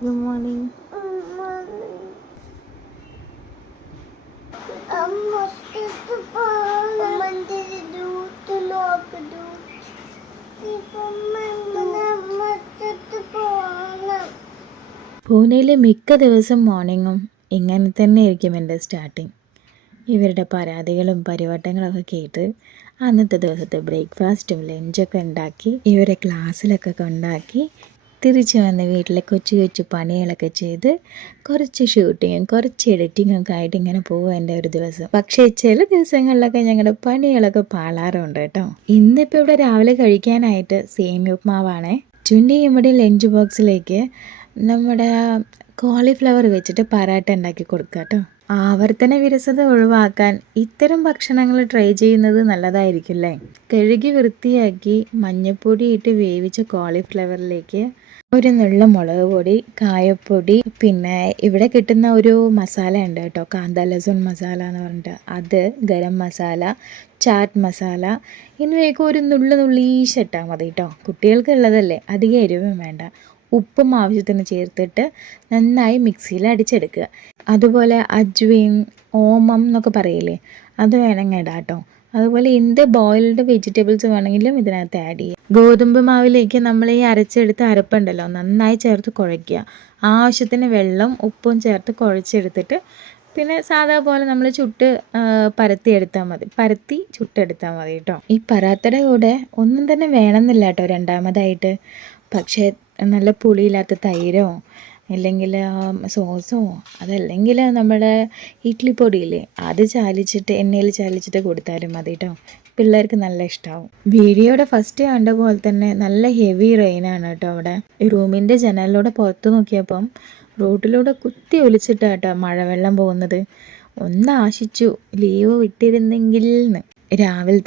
Good morning. പൂനെയിലെ മിക്ക ദിവസം മോർണിംഗും ഇങ്ങനെ തന്നെ ആയിരിക്കും എൻ്റെ സ്റ്റാർട്ടിങ്. ഇവരുടെ പരാതികളും പരിവട്ടങ്ങളൊക്കെ കേട്ട് അന്നത്തെ ദിവസത്തെ ബ്രേക്ക്ഫാസ്റ്റും ലഞ്ചൊക്കെ ഉണ്ടാക്കി ഇവരെ ക്ലാസ്സിലൊക്കെ കൊണ്ടാക്കി തിരിച്ചു വന്ന് വീട്ടിലെ കൊച്ചു കൊച്ചു പണികളൊക്കെ ചെയ്ത് കുറച്ച് ഷൂട്ടിങ്ങും കുറച്ച് എഡിറ്റിങ്ങും ഒക്കെ ആയിട്ട് ഇങ്ങനെ പോകും എൻ്റെ ഒരു ദിവസം. പക്ഷേ ചില ദിവസങ്ങളിലൊക്കെ ഞങ്ങളുടെ പണികളൊക്കെ പാളാറുണ്ട് കേട്ടോ. ഇന്നിപ്പോൾ ഇവിടെ രാവിലെ കഴിക്കാനായിട്ട് സേമിയ ഉപ്മാവാണേ. ഇവിടെ ലഞ്ച് ബോക്സിലേക്ക് നമ്മുടെ കോളിഫ്ലവർ വെച്ചിട്ട് പറാട്ട ഉണ്ടാക്കി കൊടുക്കുക കേട്ടോ. ആവർത്തന വിരസത ഒഴിവാക്കാൻ ഇത്തരം ഭക്ഷണങ്ങൾ ട്രൈ ചെയ്യുന്നത് നല്ലതായിരിക്കില്ലേ. കഴുകി വൃത്തിയാക്കി മഞ്ഞൾപ്പൊടി ഇട്ട് വേവിച്ച കോളിഫ്ലവറിലേക്ക് ഒരു നുള്ള മുളക് പൊടി, കായപ്പൊടി, പിന്നെ ഇവിടെ കിട്ടുന്ന ഒരു മസാല ഉണ്ട് കേട്ടോ, കാന്ത ലസുൺ മസാല എന്ന് പറഞ്ഞിട്ട്, അത്, ഗരം മസാല, ചാറ്റ് മസാല എന്നിവയൊക്കെ ഒരു നുള്ളീശിട്ടാൽ മതി കേട്ടോ. കുട്ടികൾക്കുള്ളതല്ലേ, അധികം എരിവും വേണ്ട. ഉപ്പും ആവശ്യത്തിന് ചേർത്തിട്ട് നന്നായി മിക്സിയിൽ അടിച്ചെടുക്കുക. അതുപോലെ അജ്വൈൻ, ഓമം എന്നൊക്കെ പറയില്ലേ, അത് വേണമെങ്കിൽ ഇടാം കേട്ടോ. അതുപോലെ എന്ത് ബോയിൽഡ് വെജിറ്റബിൾസ് വേണമെങ്കിലും ഇതിനകത്ത് ആഡ് ചെയ്യുക. ഗോതമ്പ് മാവിലേക്ക് നമ്മൾ ഈ അരച്ചെടുത്ത് അരപ്പുണ്ടല്ലോ നന്നായി ചേർത്ത് കുഴയ്ക്കുക. ആവശ്യത്തിന് വെള്ളം ഉപ്പും ചേർത്ത് കുഴച്ചെടുത്തിട്ട് പിന്നെ സാധാ പോലെ നമ്മൾ പരത്തി ചുട്ടെടുത്താൽ മതി കേട്ടോ. ഈ പറാത്തയുടെ കൂടെ ഒന്നും തന്നെ വേണമെന്നില്ല കേട്ടോ രണ്ടാമതായിട്ട്. പക്ഷേ നല്ല പുളിയില്ലാത്ത തൈരോ അല്ലെങ്കിൽ സോസോ അതല്ലെങ്കിൽ നമ്മുടെ ഇഡ്ഡലി പൊടിയില്ലേ അത് എണ്ണയിൽ ചാലിച്ചിട്ട് കൊടുത്താലും മതി കേട്ടോ. പിള്ളേർക്ക് നല്ല ഇഷ്ടമാവും. വീഡിയോയുടെ ഫസ്റ്റ് കണ്ട പോലെ തന്നെ നല്ല ഹെവി റെയിനാണ് കേട്ടോ അവിടെ. ഈ റൂമിൻ്റെ ജനലിലൂടെ പുറത്ത് നോക്കിയപ്പം റോഡിലൂടെ കുത്തി ഒലിച്ചിട്ടാണ് കേട്ടോ മഴവെള്ളം പോകുന്നത്. ഒന്ന് ആശിച്ചു ലീവ് വിട്ടിരുന്നെങ്കിൽ എന്ന്. രാവിലത്തെ